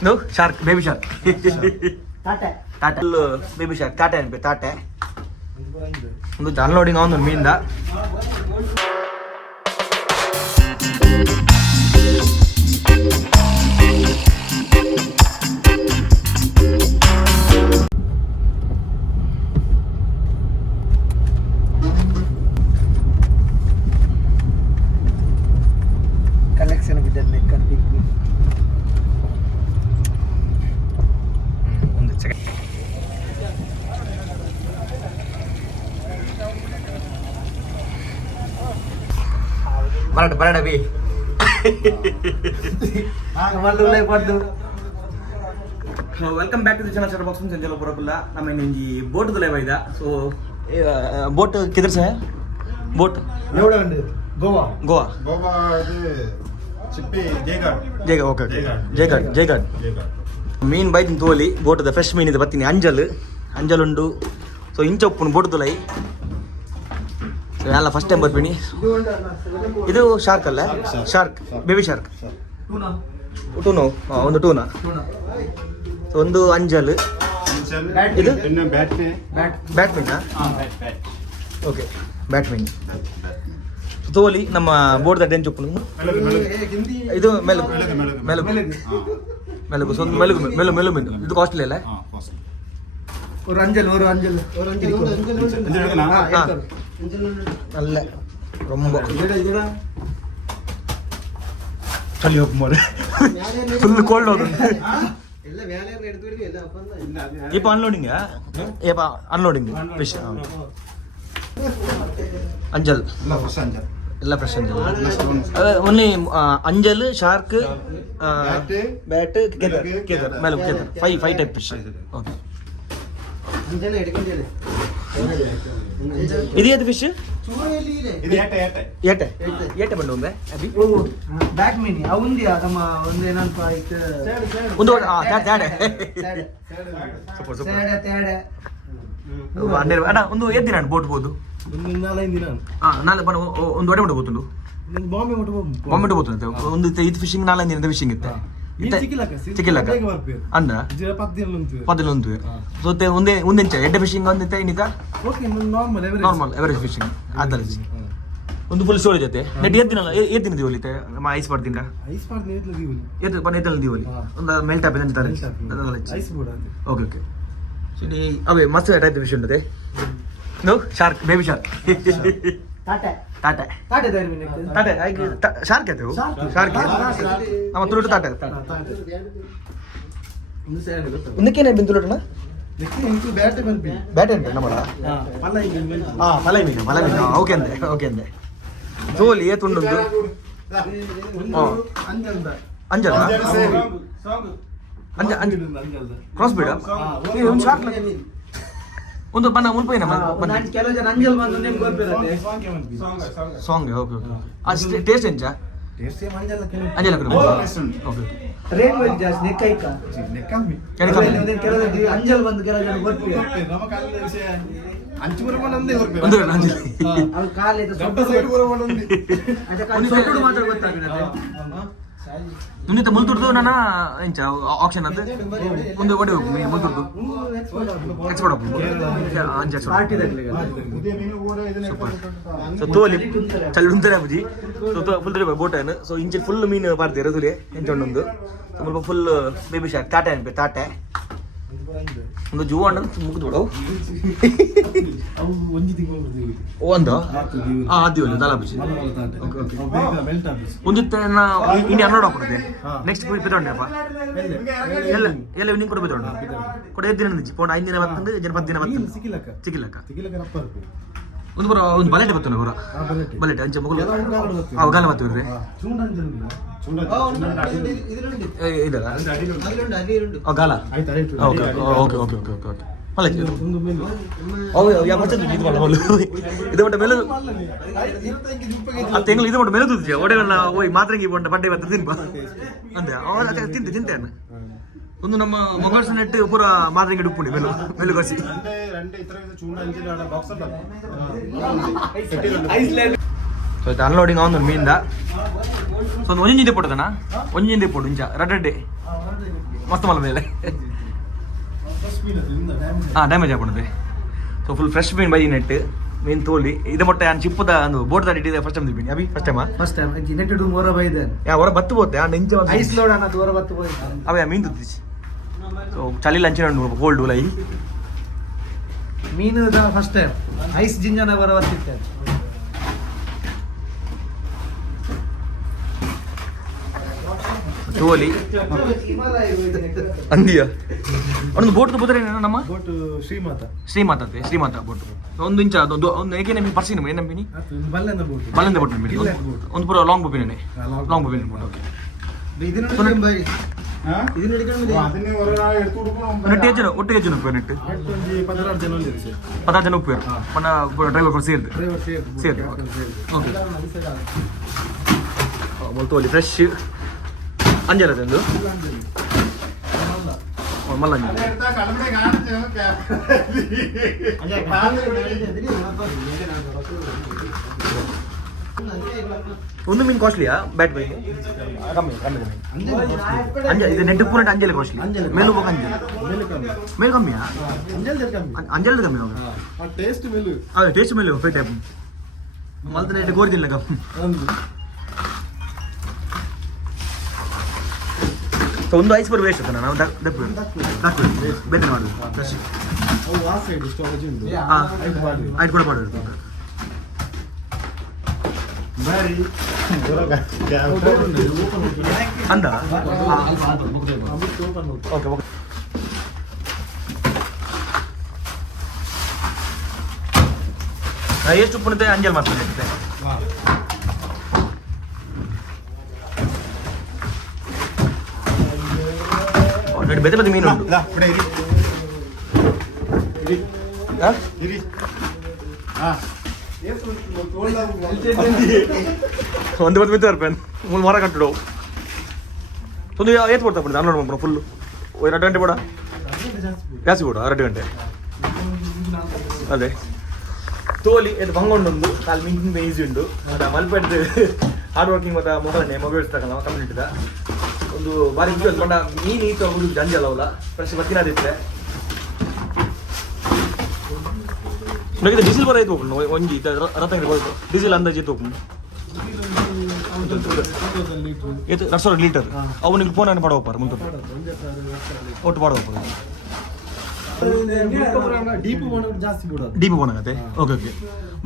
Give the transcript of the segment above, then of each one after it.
No, shark, baby shark. Tata. Baby shark, tata and tata. Unloading on the mean that. Collection of the neck and big. Barada be. Welcome back to the channel SHUTTERBOX from Sanjalo Purakula. I mean in the boat to the Levaida. So boat kidhar se hai? Boat Goa. Chippy Jaygarh. Okay. Jaygarh. Mean by Tholi, boat the fresh mean in the Patini Anjalundu. So inch up on boat to the first time ಬರ್ತೀನಿ ಇದು shark ಅಲ್ಲ shark baby shark ಟೂನಾ ಒಂದು ಟೂನಾ ಒಂದು ಅಂಜಲ್ ಇದು ಬ್ಯಾಟ್ಮಿನ್ okay ಬ್ಯಾಟ್ಮಿನ್ ತೋಲಿ ನಮ್ಮ board the ಡೆಂಚ್ ಉಪ್ಪು ಇದು ಮೆಲುಗು so ಮೆಲುಗು ಇದು ಕಾಸ್ಟ್ಲಿ ಅಲ್ಲ ஒரு அஞ்சல் நல்ல ரொம்ப ಚಳಿ ಹೋಗ್ ಮೋರೆ ಫುಲ್ ಕೋಲ್ಡ್ ಹೋಗುತ್ತೆ ಎಲ್ಲ ವ್ಯಾಲೆ ಎಡ್ತಿರ್ತೀವಿ ಎಲ್ಲ ಅಪ್ಪಂದ ಈಗ ಅನ್ಲೋಡಿಂಗ್ ಏಪ ಅನ್ಲೋಡಿಂಗ್ ಫಿಶ್ ಅಂಜಲ್ ಎಲ್ಲ ಫ್ರೆಶ್ ಅಂಜಲ್ ಓನ್ಲಿ ಅಂಜಲ್ ಶಾರ್ಕ್ ಬ್ಯಾಟ್ ಕೇದರ್ ಮೇಲೆ ಕೇದರ್ 5 ಟೈಪ್ ಫಿಶ್ ಓಕೆ ಇದು ಫಿಶ್ ಏಟೆ ಬಂದು ಒಂದೇ ಬ್ಯಾಕ್ ಮೀನಿ ಅವಂದಿ ನಮ್ಮ ಒಂದು ಏನಂತ ಒಂದು ಅಣ್ಣ ಒಂದು ಎಷ್ಟು ದಿನ ಬೋಟ್ ಹೋಗುದು ನಾಳೆ ಒಂದು ಒಡೆ ಹೋಗುತ್ತುಂಡು ಬಾಂಬೆ ಹೋಗುತ್ತಂತೆ ಒಂದು ಇದು ಫಿಶಿಂಗ್ 4 ದಿನದ ಫಿಶಿಂಗ್ ಇತ್ತೆ ಚಿಕ್ಕಿಲ್ಲಕ ಅಂದ 11 ಸೊ ಒಂದೆಂಚ ಎಡ್ಡೆ ಫಿಶಿಂಗ್ ಒಂದಿತ್ತ ಏನಿತ ನಾರ್ಮಲ್ ಎವರೇಜ್ ಫಿಶಿಂಗ್ ಆದ್ರೆ ಒಂದು ಫುಲ್ ಸ್ಟೋರಿ ಜೊತೆ ನೆಟ್ ಏತ್ ದಿನ ದಿವಲಿತೆ ಐಸ್ ಪಡ್ದಿಂದ ದಿವಲಿ ಒಂದು ಮೆಲ್ಟ್ ಆಪಿದೆ ಅಂತಾರೆ ಓಕೆ ಸರಿ ಅವೇ ಮಸ್ತ್ ಟೈಪ್ ಫಿಶ್ ಉಂಟದೆ ನೋ ಶಾರ್ಕ್ ಬೇಬಿ ಶಾರ್ಕ್ ತಾಟೆ ಶಾರ್ಕ್ ಆಯ್ತು ಶಾರ್ಕ್ ನಮ್ಮ ತುಳುಟು ತಾಟೆ ಒಂದಕ್ಕೇನೆ ಬಿಂದು ತುಳುಟನ ಬ್ಯಾಟ್ ಉಂಟು ನಮ್ಮ ಪಲೈ ಮೀನು ಓಕೆ ಅಂದೆ ಜೋಲಿ ಏತುಂಡು ಅಂಜಲ್ ಕ್ರಾಸ್ ಬೀಡ ಒಂದು ಶಾರ್ಕ್ ಒಂದು ಬಣ್ಣ ಮುಲ್ಪೈನ ಕೆಲವು ಜನ ಅಂಜಲ್ ಬಂದು ನಿಮ್ಗೆ ಗೊತ್ತಿರುತ್ತೆ ಸಾಂಗ್ ಓಕೆ ಅದು ಟೇಸ್ಟ್ ಎಂಚ ಅಂಜಲ್ ಓಕೆ ರೇಟ್ ವೆರಿ ಜಾಸ್ತಿ ನೆಕ್ಕೈಕ ಕೆಲವು ಅಂಜಲ್ ಬಂದು ಕೆಲವು ಜನ ಗೊತ್ತಿರುತ್ತೆ ಒಂದು ಅಂಜಲ್ ಅದು ಕಾಲಿದ ಸೊಟ್ಟು ಮಾತ್ರ ಗೊತ್ತಾಗುತ್ತೆ ನಿಂತ ಮುಲ್ತುಡ್ದು ನಾನು ಎಂಚ ಆಪ್ಷನ್ ಅಂತ ಒಂದು ಒಡೆ ಹೋಗಿ ಮುಲ್ತುಡ್ದು ಎಕ್ಸ್ಪೋರ್ಟ್ ಹೋಗಿ ಸೊ ತೋಲಿ ಚಲ್ಲಿ ಉಂತಾರೆ ಬುಜಿ ಸೊ ಫುಲ್ ತರ ಬೋಟ್ ಏನು ಸೊ ಇಂಚೆ ಫುಲ್ ಮೀನು ಪಾಡ್ತೀರ ತುಲಿ ಎಂಚ ಒಂದು ಸ್ವಲ್ಪ ಫುಲ್ ಬೇಬಿ ಶಾರ್ಕ್ ತಾಟೆ ಅನ್ಪೆ ತಾಟೆ ಒಂದು ಜೂ ಅಣ್ಣ ಮುಗಿದು ಒಂದು ಆದಿವಲ್ಲ ದಾಲಾಬುಜಿ ಒಂದು ಇಂಡಿ ಅನ್ಲೋಡ್ ಆಗ್ಬಿಡುತ್ತೆ ನೆಕ್ಸ್ಟ್ ಬಿತ್ತೊಂಡೆಪ್ಪ ಎಲ್ಲ ನಿಂಗೆ ಕೂಡ ಬಿತ್ತೊಂಡು ಕೂಡ ಎದ್ದಿನ ಪೌಂಡ್ 5 ದಿನ ಬರ್ತಂದು ಜನ 10 ದಿನ ಬರ್ತಂದು ಚಿಕ್ಕಿಲ್ಲಕ್ಕ ಒಂದು ಬರೋ ಒಂದು ಬಲೆಟ್ ಬರ್ತದೆ ಅವರ ಬಲೆಟ್ ಅಂಚೆ ಮಗಳು ಗಾಲ ಬರ್ತದೆ ಇದಲ್ಲ ಗಾಲ ಓಕೆ ಇದು ಮಟ್ಟ ಮೇಲೆ ತೆಂಗಳು ಇದು ಮಟ್ಟ ಮೇಲೆ ತುದಿಯ ಒಡೆಲ್ಲ ಓಯ್ ಮಾತ್ರಂಗಿ ಬಂಡ ಬಡ್ಡೆ ಬರ್ತದೆ ತಿನ್ಬ ಅಂದೆ ಅವಾಗ ತಿಂತೇನೆ ಒಂದು ನಮ್ಮ ಮೊಬೈಲ್ಸ್ ನೆಟ್ ಪೂರ ಮಾತ್ರಂಗಿ ಡುಪ್ಪುಂಡಿ ಮೆಲು ಕಸಿ ಸೊ ಇದು ಅನ್ಲೋಡಿಂಗ್ ಆನ್ ಮೀನ್ದ ಸೊ ಒಂದು ಒಂಜಿಂದೆ ಪೊಟ್ಟದನ ಒಂಜಿಂದೆ ಪೊಟ್ಟು ಇಂಚ ರಡ್ಡೆ ಮಸ್ತ್ ಮಲ್ಲ ಮೇಲೆ ಡ್ಯಾಮೇಜ್ ಆಗ್ಬಿಡುತ್ತೆ. ಸೊ ಫುಲ್ ಫ್ರೆಶ್ ಮೀನು ಬೈ ನೆಟ್ ಮೀನು ತೋಲಿ ಇದು ಮೊಟ್ಟೆ ನಾನು ಚಿಪ್ಪದ ಒಂದು ಬೋಟ್ ದಾಡಿಟ್ಟಿದೆ ಫಸ್ಟ್ ಟೈಮ್ ತಿಂತೀನಿ ಅಭಿ ಫಸ್ಟ್ ಟೈಮ್ ನೆಟ್ ಮೂರ ಬೈದೆ ಹೊರ ಬತ್ತು ಹೋತೆ ನೆಂಚ ಐಸ್ ಲೋಡ್ ಅನ್ನ ದೂರ ಬತ್ತು ಹೋಯ್ತು ಅವೇ ಮೀನು ತುತ್ತಿಸಿ. ಸೊ ಚಳಿ ಲಂಚಿನ ಕೋಲ್ಡ್ ಲೈ ಮೀನು ಫಸ್ಟ್ ಟೈಮ್ ಐಸ್ ಜಿಂಜನ ಬರ ಬರ್ತಿತ್ತೆ ತೋಲಿ ಅಂದಿಯ ಒಂದು ಬೋಟ್ ಬುದ್ರೆ ನಮ್ಮ ಬೋಟ್ ಶ್ರೀಮಾತ ಬೋಟ್ ಒಂದು ಇಂಚ ಒಂದು ಏಕೆ ನಮಗೆ ಪರ್ಸಿನ ಏನು ನಂಬಿನಿ ಬಲ್ಲಂದ ಬೋಟ್ ನಂಬಿನಿ ಒಂದು ಪೂರ ಲಾಂಗ್ ಬೊಬಿನೇ ಲಾಂಗ್ ಬೊಬಿನ ಬೋಟ್ ಓಕೆ ಒಟ್ಟಿಗೆ ಜನ ಉಪ್ಪು ನೆಟ್ಟು 16 ಜನ ಉಪ್ಪು ಪನ್ನ ಡ್ರೈವರ್ ಸೇರ್ದು ಓಕೆ ಮೊಲ್ತೋಲಿ ಫ್ರೆಶ್ ಅಂಜಲ್ ಅದೊಂದು ಮಲ್ಲಂಜ ಒಂದು ಮೀನು ಕಾಸ್ಟ್ಲಿಯಾ ಬ್ಯಾಟ್ ಬೈ ಕಮ್ಮಿ ಅಂಜಲ್ ಇದು ನೆಟ್ಟು ಪೂರ್ಣ ಅಂಜಲ್ ಕಾಸ್ಟ್ಲಿ ಮೇಲು ಹೋಗ ಮೇಲು ಕಮ್ಮಿಯಾ ಅಂಜಲ್ ಕಮ್ಮಿ ಹೋಗ ಟೇಸ್ಟ್ ಮೇಲು ಫೈ ಟೈಪ್ ಮಲ್ತನೆ ಇದು ಗೋರ್ಜಿಲ್ಲ ಕಮ್ಮಿ ಸೊ ಒಂದು ಐಸ್ ಬರ್ ವೇಸ್ಟ್ ನಾವು ಬೇರೆ ಮಾಡುದು ಆಯ್ತು ಕೂಡ ಮಾಡೋದು ಅಂದ ಓಕೆ ಓಕೆ ಎಷ್ಟು ಉಪ್ಪುಣತೆ ಅಂಜಲ್ ಮಾಡ್ತಾರೆ ಬೇರೆ ಬೇರೆ ಮೀನು ಉಂಟು ಒಂದು ಬತ್ತು ಮಿತ್ತು ರೂಪಾಯಿ ಮೂರು ಮರ ಕಟ್ಟಿಡು ಒಂದು ಏತ್ ಕೊಡ್ತಾ ಬಿಡಿ ನಾನು ನೋಡ್ಬೋದು ಫುಲ್ಲು 2 ಗಂಟೆ ಬೇಡ ಜಾಸ್ತಿ ಬೇಡ 2 ಗಂಟೆ ಅದೇ ತೋಲಿ ಇದು ಬಂಗೊಂಡೊಂದು ಕಾಲು ಮೀನಿಂದ ಈಸಿ ಉಂಟು ಅದು ಮಲ್ಪೆಡ್ದು ಹಾರ್ಡ್ ವರ್ಕಿಂಗ್ ಮತ್ತು ಮೊದಲನೇ ಮಗು ಇರ್ತಕ್ಕಲ್ಲ ಕಮ್ಯುನಿಟಿದ ಒಂದು ಬಾರಿ ಬಂಡ ಮೀನು ಈತ ಹೋಗುದು ಜಂಜಲ್ ಅವಲ್ಲ ಫ್ರೆಶ್ ಬತ್ತಿನಾದಿತ್ತೆ ನನಗೆ ಡೀಸೆಲ್ ಬರ ಐತೆ ಹೋಗ್ನು ಒಂಜಿ ರಥ ಹೋಯ್ತು ಡೀಸೆಲ್ ಅಂದಾಜು ಇತ್ತು ಹೋಗ್ನು 2,000 ಲೀಟರ್ ಅವನಿಗೆ ಫೋನ್ ಪಡೋಪಾರ ಮುಂದೆ ಒಟ್ಟು ಪಡೋಪಾರ ಡೀಪ್ ಬೋನಾಗತ್ತೆ ಓಕೆ ಓಕೆ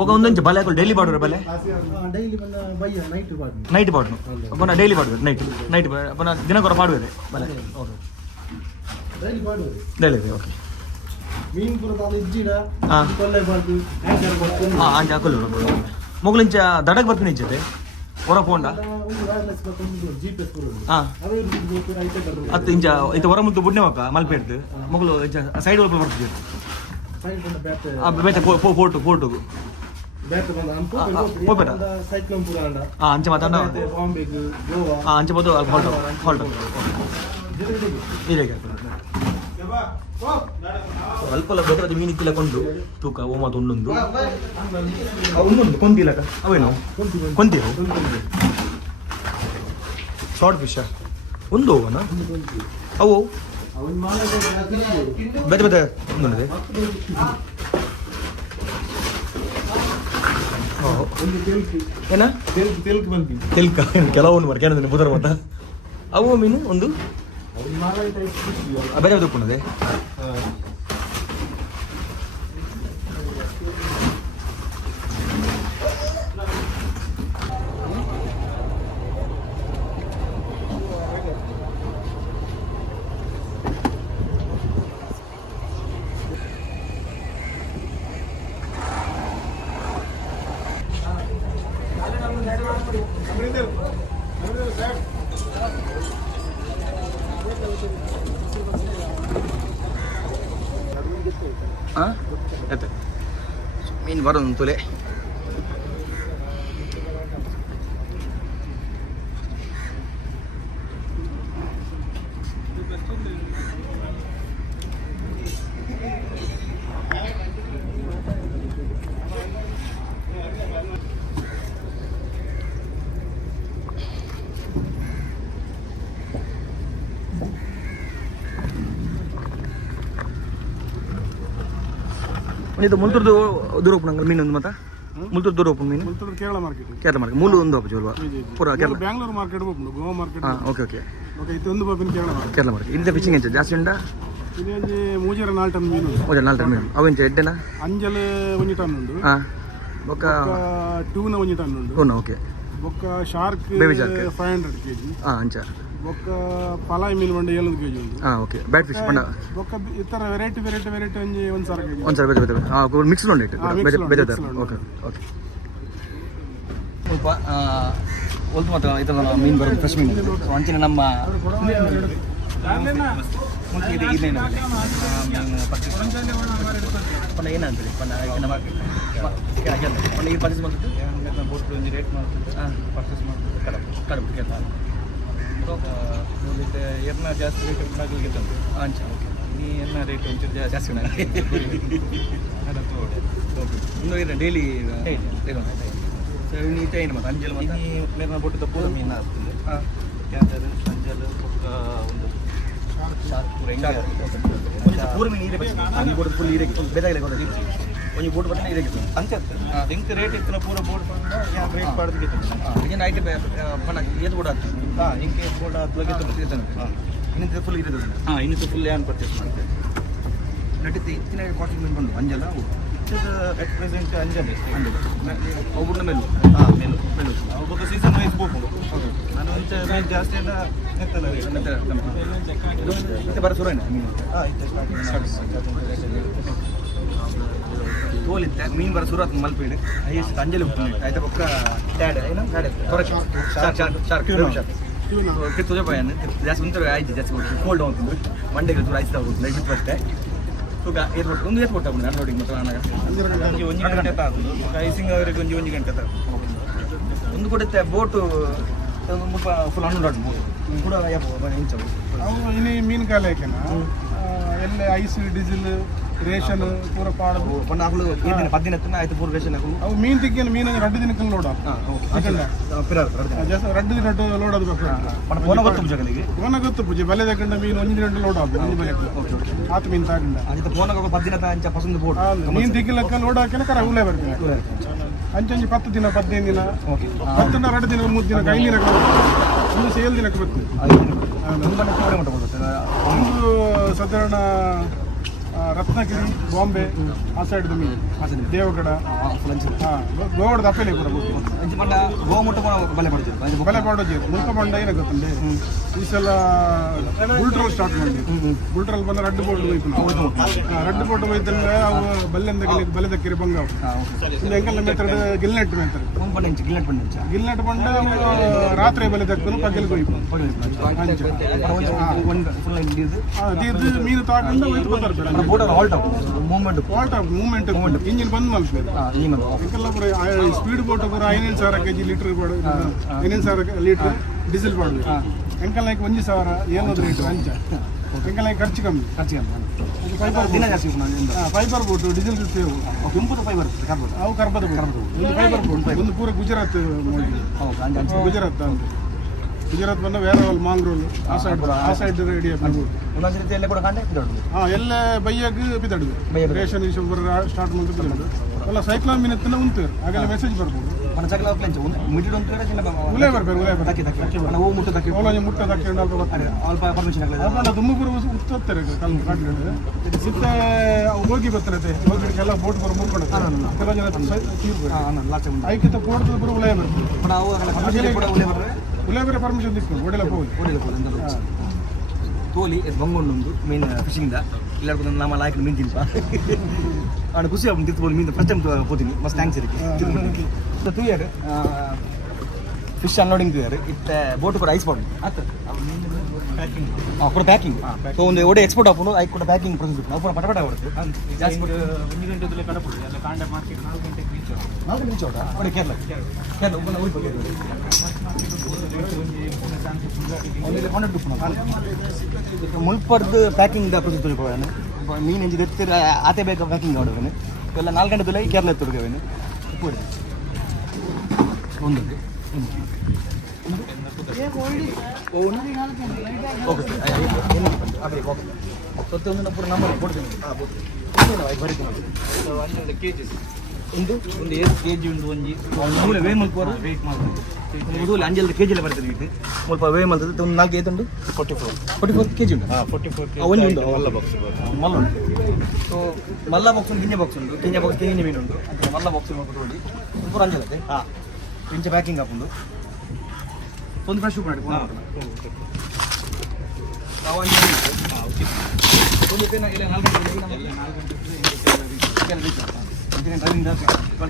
ಒಕ್ಕ ಒಂದೊಂದು ಬಲೆ ಹಾಕೊಂಡು ಡೈಲಿ ಬಾಡೋರು ಬಲೆ ನೈಟ್ ಬಾಡ್ನು ಅಪ್ಪನ ಡೈಲಿ ಬಾಡ್ಬೇಕು ನೈಟ್ ಅಪ್ಪನ ದಿನಕ್ಕೊರ ಪಾಡುವೆ ಬಲೆ ಓಕೆ ಡೈಲಿ ಓಕೆ ಅಂಚೆ ಹಾಕೊಳ್ಳಿ ಮೊಗಲಿಂಚ ದಡಕ್ಕೆ ಬರ್ತೀನಿ ಇಂಚತೆ ಹೊರ ಪೋಂಡ ಹತ್ತು ಇಂಚ ಇದು ಹೊರ ಮುದ್ದು ಬುಡ್ನೆ ಮಕ್ಕ ಮಲ್ಪೆಡ್ದು ಮೊಗಲು ಸೈಡ್ ಒಳಗೆ ಬರ್ತಿದ್ದೆ ಫೋಟೋ ಪೋಪೆಟ ಅಂಚೆ ಮಾತಾಡ ಅಂಚೆ ಬಂದು ಹಾಲ್ಟ್ ಹೀಗೆ ಅಲ್ಪ ಗೊತ್ತಾದ ಮೀನು ತಿಲಕೊಂಡು ತೂಕ ಓಮತ್ ಒಂದೊಂದು ಒಂದೊಂದು ಕೊಂತಿಲಕ ಅವೇನು ಕೊಂತೀವು ಶಾರ್ಟ್ ಫಿಶ್ ಒಂದು ಹೋಗೋಣ ಅವು ಬೇರೆ ಬೇರೆ ಒಂದೊಂದಿದೆ ಏನ ತೆಲ್ಕ ಕೆಲವೊಂದು ಮರ ಕೇಳಿದ್ರೆ ಬುಧರ ಮತ ಅವು ಮೀನು ಒಂದು ಬೇರೆ ಯಾವ್ದು ಮೀನು ಬರೋದು ತುಲೆ ಇದು ಮುಲ್ತೂರ್ದು ದೂರ ಓಪನ್ ಅಂಗಲ್ ಮೀನು ಒಂದು ಮಾತಾ ಮುಲ್ತೂರು ದೂರ ಓಪನ್ ಮೀನು ಕೇರಳ ಮಾರ್ಕೆಟ್ ಮೂಲು ಒಂದು ಹಬ್ಬ ಜೋಲ್ವಾ ಪೂರ Kerala Bangalore market open Goa market okay okay ಇದು ಒಂದು ಬಾಬಿನ ಕೇರಳ ಮಾರ್ಕೆಟ್ ಇಂದ ಫಿಶಿಂಗ್ ಎಂಚ ಜಾಸ್ತಿ ಉಂಟಾ ಇದು ಮೂಜರ 4 ಟನ್ ಮೀನು ಮೂಜರ 4 ಟನ್ ಮೀನು ಅವು ಎಂಚ ಎಡ್ಡೆನಾ ಅಂಜಲ್ 1 ಟನ್ ಉಂಟು ಬೊಕ್ಕ ಟೂನ 1 ಟನ್ ಉಂಟು ಟೂನ ಓಕೆ ಬೊಕ್ಕ ಶಾರ್ಕ್ ಬೇಬಿ ಶಾರ್ಕ್ 500 kg ಅಂಚ ಬೊಕ್ಕ ಪಲಾಯ್ ಮೀನು ಬಂಡ 7 kg ಉಂಟು ಓಕೆ ಬ್ಯಾಟ್ ಫಿಶ್ ಬಂಡ ಬೊಕ್ಕ ಇತರ ವೆರೈಟಿ ಒಂಜಿ 1000 kg ಮಿಕ್ಸ್ ಉಂಟು ಬೇಜಾದ ಓಕೆ ಓಕೆ ಸ್ವಲ್ಪ ಒಲ್ತು ಮಾತ್ರ ಇದೆಲ್ಲ ಮೀನು ಬರೋದು ಫ್ರೆಶ್ ಮೀನು ಸೊ ಅಂಚಿನ ನಮ್ಮ ಇದು ಇದೇನು ಪನ್ನ ಏನಂತೇಳಿ ಪನ್ನ ನಮ್ಮ ಪನ್ನ ಇದು ಪರ್ಚೇಸ್ ಮಾಡ್ತು ಬೋಟ್ ಒಂದು ರೇಟ್ ಮಾಡ್ತು ಪರ್ಚೇಸ್ ಮಾಡ್ತು ಕಡಪು ಕೇಳ್ತಾ ಎರ್ನ ಜಾಸ್ತಿ ರೇಟ್ ಆಗಲಿಕ್ಕೆ ಅಂಚ ಓಕೆ ನೀ ಎರ್ನ ರೇಟ್ ಒಂಚೂರು ಜಾಸ್ತಿ ಓಕೆ ಇನ್ನು ಏನು ಡೈಲಿ ನೀಟ ಏನು ಮತ್ತು ಅಂಜಲ್ ಮತ್ತು ಮೇಲಿನ ಬೋಟದ ಪೂರ ಮೀನು ಆಗ್ತದೆ ಕ್ಯಾನ್ಸರ್ ಅಂಜಲ್ ಒಂದು ಪೂರ ಮೀನು ನೀರೇ ಬೇಕು ಬೋಟ್ ಫುಲ್ ನೀರಿಗೆ ಬೇದಾಗಲೇ ಕೊಡೋದು ಒಂದು ಬೋಟ್ ಬಟ್ಟೆ ನೀರಿಗೆ ಅಂತ ಹೆಂಗೆ ರೇಟ್ ಇತ್ತು ಪೂರ ಬೋಟ್ ಬಂದು ಯಾವ ರೇಟ್ ಪಡೆದು ಈಗ ನೈಟ್ ಪಣ ಏದು ಬೋಟ್ ಆಗ್ತದೆ ಹಿಂಗೆ ಬೋಟ್ ಹತ್ತಲಕ್ಕೆ ಇನ್ನಿಂದ ಫುಲ್ ಇರೋದು ಇನ್ನಿಂದ ಫುಲ್ ಏನು ಪರ್ಚೇಸ್ ಮಾಡ್ತೇವೆ ನಡೀತಿ ಇತ್ತಿನ ಕಾಟನ್ ಮೀನು ಬಂದು ಅಂಜಲ್ಲ ಅವು ಅಟ್ ಪ್ರೆಸೆಂಟ್ ಅಂಜಲ್ ಒಬ್ಬನ ಮೇಲು ಮೇಲು ಒಬ್ಬೊಬ್ಬ ಸೀಸನ್ ವೈಸ್ ಬೋಟು ನಾನು ಒಂದು ರೇಟ್ ಜಾಸ್ತಿ ಎಲ್ಲ ಮತ್ತೆ ಬರೋ ಸುರೇನ ತೋಲಿತ್ತೆ ಮೀನು ಬರೋ ಸುರತ್ ಮಲ್ಪೇಡು ಹೈಯೆಸ್ಟ್ ಅಂಜಲಿ ಹೋಗ್ತೀನಿ ಆಯ್ತಾ ಪಕ್ಕ ಟ್ಯಾಡ್ ಏನು ಶಾರ್ಕ್ ತುಜ ಪಯನ್ ಜಾಸ್ತಿ ಮುಂಚೆ ಆಯ್ತು ಜಾಸ್ತಿ ಕೋಲ್ಡ್ ಹೋಗ್తుంది ಮಂಡೆಗೆ ತುರ ಐಸ್ ಹೋಗ್తుంది ಲೈಟ್ ಬರುತ್ತೆ ತೂಕ ಏರ್ಪೋರ್ಟ್ ಒಂದು ಏರ್ಪೋರ್ಟ್ ಆಗ್ಬೋದು ನಾನು ನೋಡಿ ಮತ್ತೆ ನಾನು ಒಂಜಿ ಗಂಟೆ ಆಗುದು ಐಸಿಂಗ್ ಅವರಿಗೆ ಒಂಜಿ ಗಂಟೆ ಒಂದು ಕೊಡುತ್ತೆ ಬೋಟು ಫುಲ್ ಹಣ್ಣು ಕೂಡ ಇಂಚವು ಅವು ಇನ್ನು ಮೀನು ಕಾಲ ಯಾಕೆನಾ ಎಲ್ಲ ಐಸ್ ಡೀಸೆಲ್ ರೇಷನ್ ಪೂರ ಪಾಡದು ಪನ್ನಾಗಲು 10 ಆಯ್ತು ಪೂರ ರೇಷನ್ ಅವು ಮೀನು ತಿಕ್ಕಿ ಮೀನು 2 ದಿನಕ್ಕೆ ಲೋಡ್ ರಡ್ಡು ದಿನ ಲೋಡ್ ಅದು ಫೋನ ಗೊತ್ತು ಪೂಜೆ ಬೆಲೆ ತಗೊಂಡ ಮೀನು 1 ದಿನ ಲೋಡ್ ಆಗುತ್ತೆ ಆತು ಮೀನು ತಗೊಂಡ ಮೀನು ತಿಕ್ಕಲಕ್ಕ ಲೋಡ್ ಹಾಕಿನ ಕರ ಉಳೆ ಬರ್ತದೆ ಅಂಚಂಜಿ 10 ದಿನ 15 ದಿನ 10 ದಿನ 2 ದಿನ 3 ದಿನ 5 ದಿನ ಒಂದು ಸೇಲ್ ದಿನಕ್ಕೆ ಬರ್ತದೆ ಒಂದು ಸಾಧಾರಣ ರತ್ನಗಿರಿ ಬಾಂಬೆ ಆ ಸೈಡ್ ಮೀನು ದೇವಗಡ ಗೋವಾಡದ ಅಪ್ಪಲೆ ಕೂಡ ಬಲೆ ಮಾಡೋದು ಮುಲ್ಕ ಬಂಡ ಏನ ಗೊತ್ತಂಡೆ ಈ ಸಲ ಬುಲ್ಟ್ರೋಲ್ ಸ್ಟಾರ್ಟ್ ಮಾಡಿ ಬುಲ್ಟ್ರೋಲ್ ಬಂದ ರಡ್ಡು ಬೋರ್ಡ್ ಹೋಯ್ತು ರಡ್ಡು ಬೋರ್ಡ್ ಹೋಯ್ತಂದ್ರೆ ಅವು ಬಲ್ಲೆಂದ ಬಲೆ ದಕ್ಕಿರಿ ಬಂಗ ಇಲ್ಲಿ ಎಂಕಲ್ಲ ಮೇತಾರೆ ಗಿಲ್ನೆಟ್ ಮೇತಾರೆ ಗಿಲ್ನೆಟ್ ಬಂಡ ರಾತ್ರಿ ಬಲೆ ದಕ್ಕನು ಪಗ್ಗೆಲ್ಗೆ ಹೋಯ್ತು ಮೀನು ತಾಕೊಂಡು ಹೋಯ್ತು ಬರ್ತಾರೆ ಮೂವ್ಮೆಂಟ್ ಇಂಜಿನ್ ಬಂದ್ ಮಲ್ಪೇರು ಸ್ಪೀಡ್ ಬೋಟ್ ಪೂರ 5,000 kg ಲೀಟರ್ 5,000 ಲೀಟರ್ ಡೀಸೆಲ್ ಬಾಡ್ಬೇಕು ಎಂಕಲ್ 1,000 ಏನೋದು ರೇಟ್ ಅಂಚ ಎಂಕಲ್ ಖರ್ಚು ಕಮ್ಮಿ ಫೈಬರ್ ಬೋಟ್ ಡೀಸೆಲ್ ಫೈಬರ್ ಅವು ಕರ್ಬದ ಬೋಟ್ ಫೈಬರ್ ಬೋಟ್ ಒಂದು ಪೂರ ಗುಜರಾತ್ ಗುಜರಾತ್ ಅಂತ ಗುಜರಾತ್ ಬಂದ ವೇರವಲ್ ಮಾಂಗ್ರೋಲ್ ಆ ಸೈಡ್ ರೆಡಿ ಎಲ್ಲ ಬೈಯಾಗ ಬಿದ್ದಾಡುದು ರೇಷನ್ ಸ್ಟಾರ್ಟ್ ಮಾಡಿ ಬಿದ್ದಾಡುದು ಎಲ್ಲ ಸೈಕ್ಲಾನ್ ಮೀನತ್ತಿನ ಉಂಟು ಹಾಗೆಲ್ಲ ಮೆಸೇಜ್ ಬರ್ಬೋದು ಉಲೆ ಬರ್ಬೇಕು ಮುಟ್ಟ ತಕ್ಕೊಂಡು ತುಮಕೂರು ಉತ್ತಾರೆ ಸಿತ್ತ ಹೋಗಿ ಬರ್ತಾರೆ ಹೋಗಿಲ್ಲ ಬೋಟ್ ಬರೋ ಮುಟ್ಕೊಂಡು ಕೆಲವು ಜನ ಐಕ್ಯತ ಪೋಡ್ತದ ಬರೋ ಉಳೆ ಬರ್ತದೆ ಉಲೇಬರೆ ಪರ್ಮಿಷನ್ తీసుకుని ఓడేలా పోవాలి తోలి బంగొండు మెయిన్ ఫిషింగ్ ಇಲ್ಲ ನಮ್ಮ ಲಾಯ್ಕ್ ಮೀನು ತಿನ್ಪ ಅವನು ಖುಷಿ ಆಗ್ಬೋದು ತಿರ್ಬೋದು ಮೀನು ಫಸ್ಟ್ ಟೈಮ್ ಹೋಗ್ತೀನಿ ಮಸ್ತ್ ಥ್ಯಾಂಕ್ಸ್ ಇರಕ್ಕೆ 2 ಇಯರ್ ಫಿಶ್ ಅನ್ಲೋಡಿಂಗ್ 2 ಇಯರ್ ಇತ್ತೆ ಬೋಟ್ ಕೂಡ ಐಸ್ ಬಾರ್ಡ್ ಆಯ್ತು ಕೂಡ ಪ್ಯಾಕಿಂಗ್ ಸೊ ಒಂದು ಒಡೆ ಎಕ್ಸ್ಪೋರ್ಟ್ ಹಾಕೊಂಡು ಐಕ್ ಕೂಡ ಪ್ಯಾಕಿಂಗ್ ಪ್ರೊಸೆಸ್ ನಾವು ಪೂರ ಪಟಪಟ ಹೊಡ್ತು ಜಾಸ್ತಿ 1 ಗಂಟೆದಲ್ಲೇ ಕಡಪುಡು ಎಲ್ಲ ಕಾಂಡೆ ಮಾರ್ಕೆಟ್ 4 ಗಂಟೆಗೆ ರೀಚ್ ಔಟ್ ಒಡೆ ಕೇರಳ ಒಬ್ಬನ ಹೋಗಿ ಮುಲ್ಪರ್ದು ಪ್ಯಾಕಿಂಗ್ ಪ್ರೊಸೆಸ್ ತೊಗೊಳ್ಳೋಣ ಮೀನು ಎಂಜಿ ಎತ್ತಿರ ಆತೆ ಬೇಕಾ ಪ್ಯಾಕಿಂಗ್ ಮಾಡೋವೇನು ಎಲ್ಲ 4 ಗಂಟೆದಲ್ಲೇ ಕೇರಳ ಎತ್ತುರ್ಗವೇನು ಒಂದು ಓಕೆ ಸೊತ್ತೆ ಒಂದು ಪೂರ ನಂಬರ್ ಕೊಡ್ತೀನಿ ಒಂದು ಕೆಜಿ ಉಂಟು ಒಂಜಿ ಮೂಲೆ ವೇ ಮಲ್ಪೋರು ಮೊದಲು ಅಂಜಲ್ದ ಕೆಜಿ ಎಲ್ಲ ಬರ್ತದೆ ಇದು ಸ್ವಲ್ಪ ವೇ ಮಲ್ತದೆ ಒಂದು 4 ಐದು ಉಂಟು 44 ಕೆಜಿ ಉಂಟು 44 ಒಂಜಿ ಉಂಟು ಮಲ್ಲ ಉಂಟು ಸೊ ಮಲ್ಲ ಬಾಕ್ಸ್ ಉಂಟು ಗಿಂಜೆ ಬಾಕ್ಸ್ ಉಂಟು ಗಿಂಜೆ ಬಾಕ್ಸ್ ಗಿಂಜೆ ಮೀನು ಉಂಟು ಅಂತ ಮಲ್ಲ ಬಾಕ್ಸ್ ನೋಡಿ ಪೂರ ಅಂಜಲತ್ತೆ ಇಂಚ ಪ್ಯಾಕಿಂಗ್ ಹಾಕೊಂಡು ಒಂದು ಫ್ರೆಶ್ ಮಾಡಿ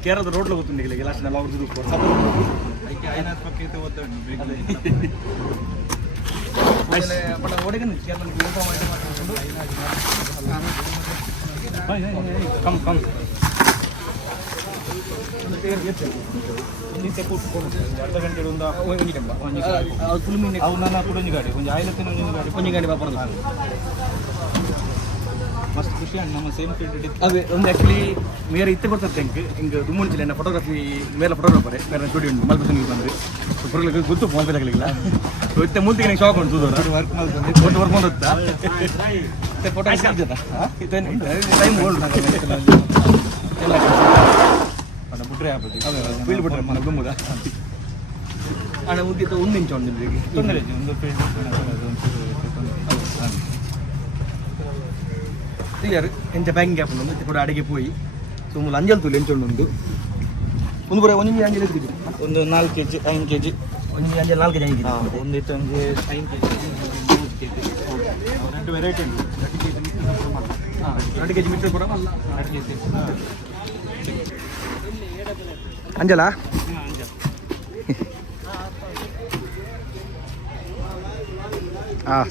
ಕೇರಳದ ರೋಡ್లో పోతుంది ఇలా లాస్ట్ నెల అవుతుంది మన ఓడగని కేరళకి యూనిఫామ్ అయితే మాట్లాడుకుంటూ కమ్ కమ్ ಅರ್ಧ ಗಂಟೆ ಒಂದು ಫುಲ್ ಮೀನು ಅವನ್ನ ಕುಡಂಜಿ ಗಾಡಿ ಒಂದು ಆಯ್ಲತ್ತಿನ ಕೊಂಜಿ ಗಾಡಿ ಬಾಪರದ ಮಸ್ತ್ ಖುಷಿ ಅಂಡ್ ನಮ್ಮ ಸೇಮ್ ಫೀಲ್ಡ್ ಅದೇ ಒಂದು ಆ್ಯಕ್ಚುಲಿ ಮೇರೆ ಇತ್ತೆ ಬರ್ತದೆ ಹಿಂಗೆ ದುಮ್ಮುಂಚಿಲ್ಲ ನನ್ನ ಫೋಟೋಗ್ರಫಿ ಮೇಲೆ ಫೋಟೋಗ್ರಾಫರೇ ಬೇರೆ ಸ್ಟುಡಿಯೋ ಉಂಟು ಮಲ್ಪಸಂಗಿಗೆ ಬಂದರೆ ಪುರಗಳಿಗೆ ಗೊತ್ತು ಫೋನ್ ಪೇ ತಗಲಿಲ್ಲ ಇತ್ತೆ ಮುಂದೆ ನಂಗೆ ಶಾಕ್ ಉಂಟು ವರ್ಕ್ ಮಾಡ್ತಾ ಫೋಟೋ ಟೈಮ್ ಓಲ್ಡ್ ಬಿಟ್ರೆ ಆಗ್ಬೋದು ಫೀಲ್ಡ್ ಬಿಟ್ರೆ మన ದುಮ್ಮದ ಅಣ್ಣ ಮುಗಿತ ಒಂದು ಇಂಚು ಒಂದು ತೊಂದರೆ ಒಂದು ಫೀಲ್ಡ್ ಕ್ಲಿಯರ್ ಎಂಚ ಪ್ಯಾಕಿಂಗ್ ಆ್ಯಪ್ ಉಂಟು ಮತ್ತೆ ಕೂಡ ಅಡಿಗೆ ಪೋಯಿ ಸೊ ಮೂಲ ಅಂಜಲ್ ತೂಲಿ ಎಂಚೊಂಡು ಒಂದು ಪೂರ ಒಂಜಿ ಅಂಜಲ್ ಎತ್ತಿದ್ದು ಒಂದು 4 kg 5 kg ಒಂಜಿ ಅಂಜಲ್ 4 kg ಆಗಿದೆ ಒಂದು ಇತ್ತು ಒಂದು 5 kg 3 kg ಎರಡು ವೆರೈಟಿ ಉಂಟು 2 kg ಮಿತ್ರ ಕೂಡ ಅಲ್ಲ 2 kg ಅಂಜಲಾ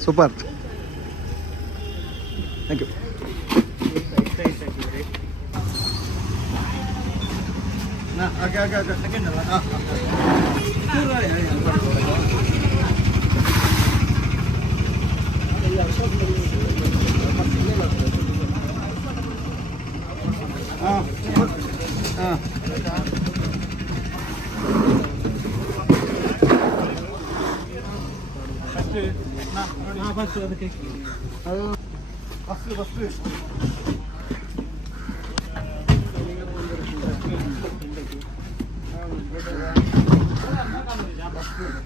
ಸೂಪರ್ ಥ್ಯಾಂಕ್ ಯು ಸೆಕೆಂಡ್ ಅಲ್ಲ ಫಸ್ಟ್ ಅದಕ್ಕೆ ಫಸ್ಟ್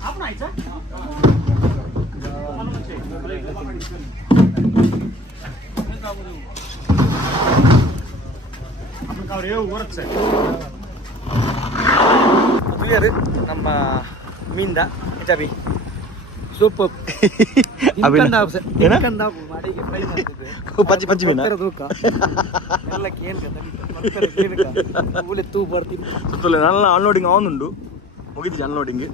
आपण आयचा आपण ಕಾವ್ರೆ ಊರಕ್ಕೆ ಕ್ಲಿಯರ್ ನಮ್ಮ ಮೀಂದ ಇಟಬಿ ಸೂಪರ್ ಪಚ್ಚಿ ಪಚ್ಚಿ ಮೀನ ಎಲ್ಲ ತೂ ಬರ್ತೀನಿ ಸುತ್ತಲೇ നല്ല അൺലോഡിങ് ആവുന്നുണ്ട് മുಗಿದಿದೆ അൺലോഡിങ്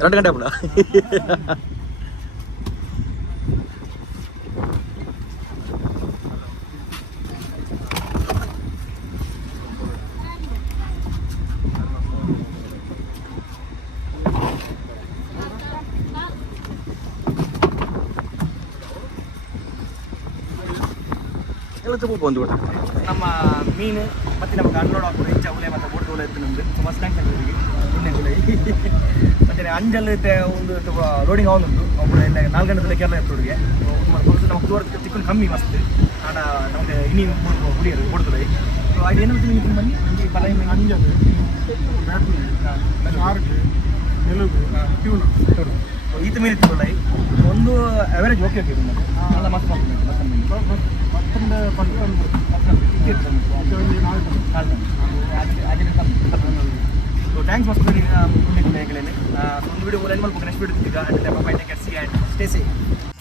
ಎರಡು ಗಂಟೆ ಬಿಡ ಎಲ್ಲ ತಗೋ ಬಂದು ನಮ್ಮ ಮೀನು ಮತ್ತು ನಮಗೆ ಅನ್ಲೋಡ್ ಹಾಕೋದು ಹೆಚ್ಚು ಅವಲೆ ಮತ್ತು ಬೋಟ್ ಅವಲೆ ಇತ್ತು ನಮ್ಮದು ಮಸ್ತ್ ಟ್ಯಾಂಕ್ಸ್ ಆಗಿದ್ದೀವಿ ಇನ್ನೇ ಅವಲೆ ಮತ್ತು ಅಂಜಲ್ ಒಂದು ಲೋಡಿಂಗ್ ಆಗುಂಟು ಒಬ್ಬರು 4 ಗಂಟೆ ಕೇರಳ ಇರ್ತೋಡಿಗೆ ನಮಗೆ ತೋರ್ ಚಿಕ್ಕನ್ ಕಮ್ಮಿ ಮಸ್ತ್ ಆಡ ನಮಗೆ ಇನಿ ಹುಡಿಯೋದು ಕೊಡ್ತದೆ ಸೊ ಅದು ಏನು ಮೀನು ಬನ್ನಿ ಪಲಾಯಿ ಮೀನು ಅಂಜಲ್ ಶಾರ್ಕ್ ಎಲುಬು ಟ್ಯೂನ್ ಈತ ಮೀನು ಇತ್ತು ಪಲಾಯಿ ಒಂದು ಅವರೇಜ್ ಓಕೆ ಓಕೆ ಎಲ್ಲ ಮಸ್ತ್ ಮಾಡ್ತೀನಿ ಸೊ ಥ್ಯಾಂಕ್ಸ್ ಮಸ್ತ್ ಮುಂದೆ ಒಂದು ವಿಡಿಯೋ ಲೈನ್ ಮಾಡ್ಬೇಕು ನೆಕ್ಸ್ಟ್ ವಿಡಿಯೋ ಈಗ ಅಂಡ್ ಸ್ಟೇ ಸೇಫ್